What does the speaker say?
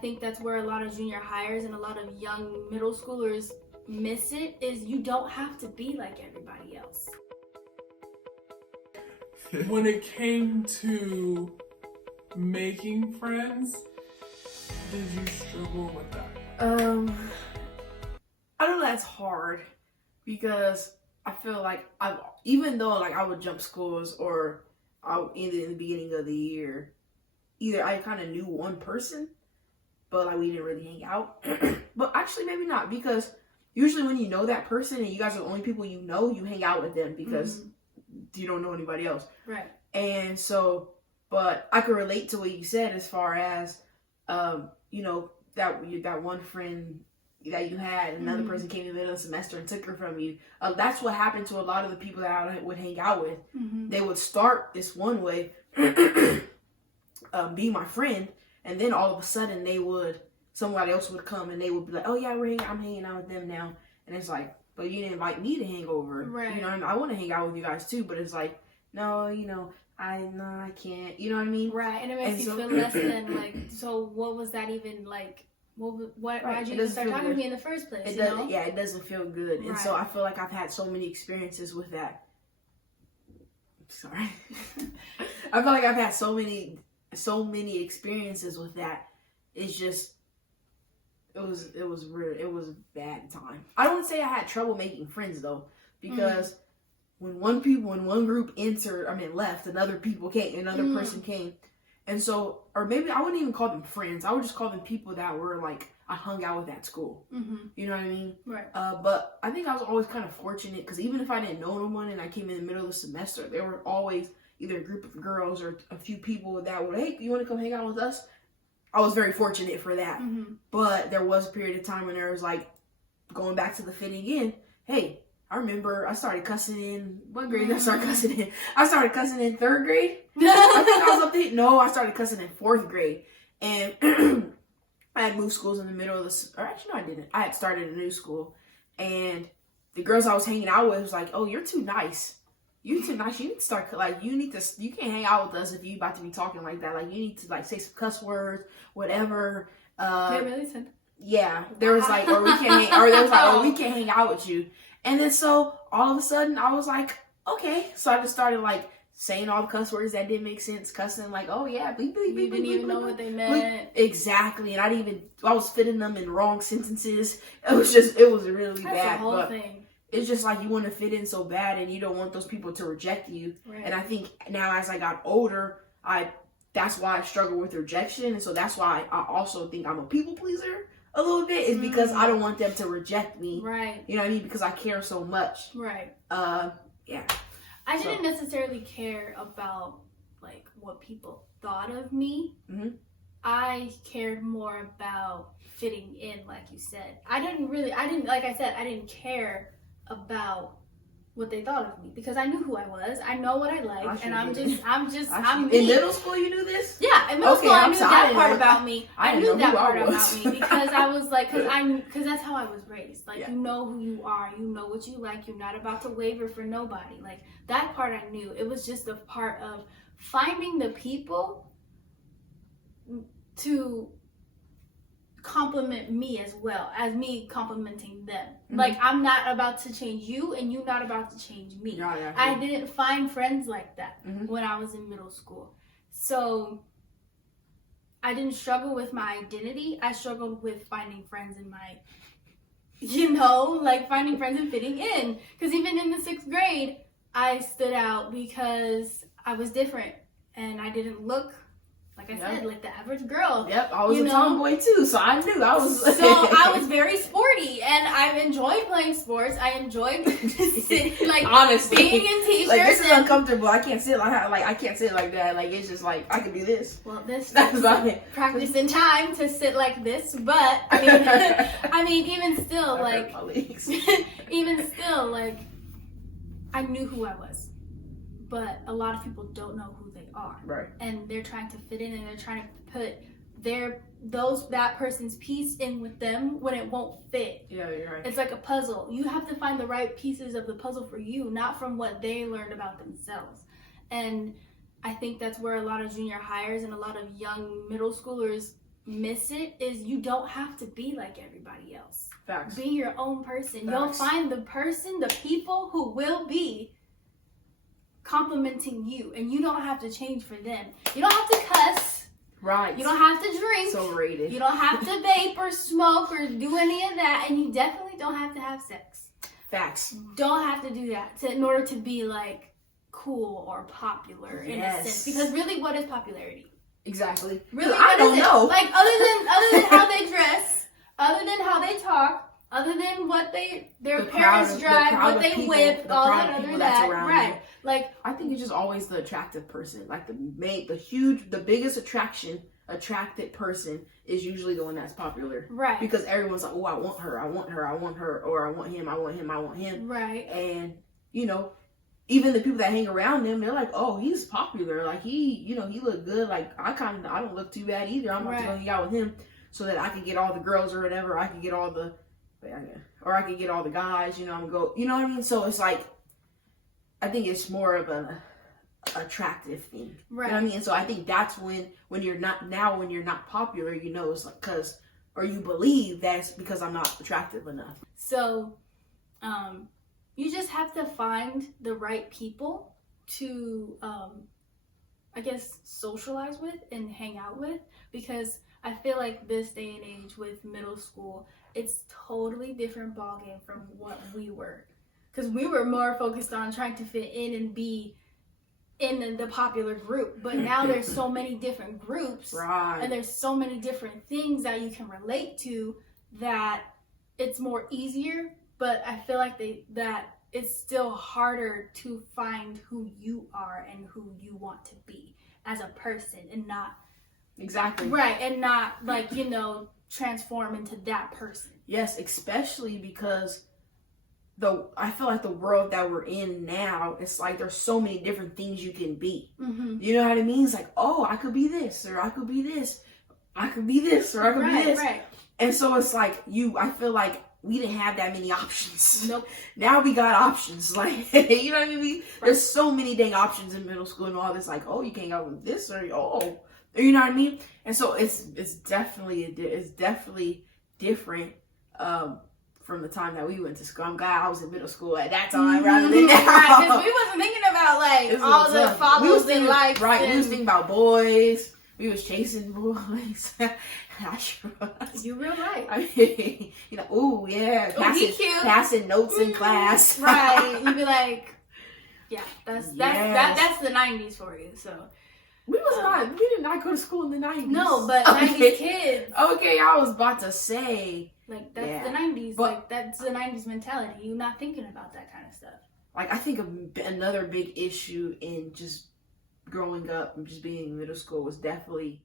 think that's where a lot of junior hires and a lot of young middle schoolers miss it, is you don't have to be like everybody else. When it came to making friends, did you struggle with that? I know that's hard because I feel like even though like I would jump schools or either in the beginning of the year, either I kind of knew one person, but like we didn't really hang out. But actually maybe not, because usually when you know that person and you guys are the only people you know, you hang out with them because you don't know anybody else. Right. And so, but I could relate to what you said as far as, you know, that one friend that you had, another person came in the middle of the semester and took her from you. That's what happened to a lot of the people that I would hang out with. They would start this one way, be my friend, and then all of a sudden somebody else would come and they would be like, oh yeah, I'm hanging out with them now. And it's like, but you didn't invite me to hang over. Right. You know, I want to hang out with you guys too, but it's like, no, you know, I can't. You know what I mean? Right. And it makes you feel less than, like, so what was that even like? Why'd you even start talking to me in the first place? It doesn't feel good. And so I feel like I've had so many experiences with that. Sorry. I feel like I've had so many experiences with that. It's just, it was a bad time. I don't say I had trouble making friends though, because when one group left, another person came. And so, or maybe I wouldn't even call them friends. I would just call them people that were like, I hung out with at school. You know what I mean? Right. But I think I was always kind of fortunate because even if I didn't know no one and I came in the middle of the semester, there were always either a group of girls or a few people that would, hey, you want to come hang out with us? I was very fortunate for that. But there was a period of time when there was like, going back to the fitting in, hey, I remember I started cussing in, what grade did I start cussing in? I started cussing in 3rd grade. I think I was up there. No, I started cussing in 4th grade. And I had moved schools in the middle of or actually no, I didn't. I had started a new school. And the girls I was hanging out with was like, oh, you're too nice. You're too nice. You need to start, like, you can't hang out with us if you about to be talking like that. Like, you need to, like, say some cuss words, whatever. They really said that? Yeah. There was like, or we can't hang out with you. And then so all of a sudden I was like, okay. So I just started like saying all the cuss words that didn't make sense, cussing like, oh yeah, bleep, bleep, bleep, you didn't even know what they meant. Exactly. And I was fitting them in wrong sentences. It was really bad. That's the whole thing. It's just like you want to fit in so bad and you don't want those people to reject you. Right. And I think now as I got older, that's why I struggle with rejection. And so that's why I also think I'm a people pleaser. A little bit is because I don't want them to reject me. Right. You know what I mean? Because I care so much. Right. Yeah. I didn't necessarily care about like what people thought of me. I cared more about fitting in, like you said. I didn't care about what they thought of me because I knew who I was. I know what I like, and I'm me. In middle school, you knew this? Yeah, in middle school, I knew that part about me. I knew that part about me because I was like, because that's how I was raised. Like, you know who you are, you know what you like. You're not about to waver for nobody. Like that part, I knew. It was just a part of finding the people to compliment me as well as me complimenting them. Like, I'm not about to change you and you're not about to change me. I didn't find friends like that when I was in middle school. So I didn't struggle with my identity. I struggled with finding friends in my, finding friends and fitting in. Because even in the 6th grade, I stood out because I was different and I didn't look, like I said, like the average girl. Yep, I was a tomboy too, so I knew I was. So I was very sporty, and I enjoyed playing sports. I enjoyed sitting, like, honestly, being in t-shirts. Like, this is uncomfortable. I can't sit I can't sit like that. Like, it's just like I can do this. Well, that's about it. Practicing time to sit like this, but I mean, even still, like, I knew who I was, but a lot of people don't know who they are. Right. And they're trying to fit in and they're trying to put that person's piece in with them when it won't fit. Yeah, you're right. It's like a puzzle. You have to find the right pieces of the puzzle for you, not from what they learned about themselves. And I think that's where a lot of junior hires and a lot of young middle schoolers miss it is you don't have to be like everybody else. Facts. Be your own person. Facts. You'll find the people who will be complimenting you, and you don't have to change for them. You don't have to cuss. Right. You don't have to drink. So rated. You don't have to vape or smoke or do any of that, and you definitely don't have to have sex. Facts. Don't have to do that in order to be like cool or popular in a sense. Because really, what is popularity? Exactly. Really, I don't know. Like other than how they dress, other than how they talk, other than what their parents drive, what they whip, all that other that, right? You. Like I think it's just always the attractive person. Like the biggest attracted person is usually the one that's popular. Right. Because everyone's like, oh, I want her, or I want him. Right. And, even the people that hang around them, they're like, oh, he's popular. Like, he look good. Like, I don't look too bad either. I'm about to go hang out with him so that I can get all the girls or whatever. I can get all the, or I can get all the guys, I'm go, you know what I mean? So it's like, I think it's more of a attractive thing. Right. You know what I mean? And so I think that's when you're not popular, it's like, or you believe that's because I'm not attractive enough. So, you just have to find the right people to, I guess, socialize with and hang out with, because I feel like this day and age with middle school, it's totally different ballgame from what we were. Because we were more focused on trying to fit in and be in the popular group. But now there's so many different groups. Right. And there's so many different things that you can relate to that it's more easier. But I feel like that it's still harder to find who you are and who you want to be as a person, and not... Exactly. Right. And not transform into that person. Yes, especially because... I feel like the world that we're in now, it's like there's so many different things you can be. Mm-hmm. You know what I mean? It's like, oh, I could be this, or I could be this. I could be this, or I could be this. Right. And so it's like I feel like we didn't have that many options. Nope. Now we got options. Like, you know what I mean? Right. There's so many dang options in middle school and all this. Like, oh, you can't go with this, or you know what I mean? And so it's definitely different. From the time that we went to school. I'm glad I was in middle school at that time rather than now. Right, because we wasn't thinking about all the follows in life. Right, we was thinking about boys. We was chasing boys. I sure was. You real right. I mean, ooh, yeah. Passing notes in class. Right. You'd be like, yeah, that's the 90s for you. So we did not go to school in the 90s. No, but 90s kids. Okay, I was about to say. Like, that's the 90s. But, that's the 90s mentality. You're not thinking about that kind of stuff. Like, I think another big issue in just growing up and just being in middle school was definitely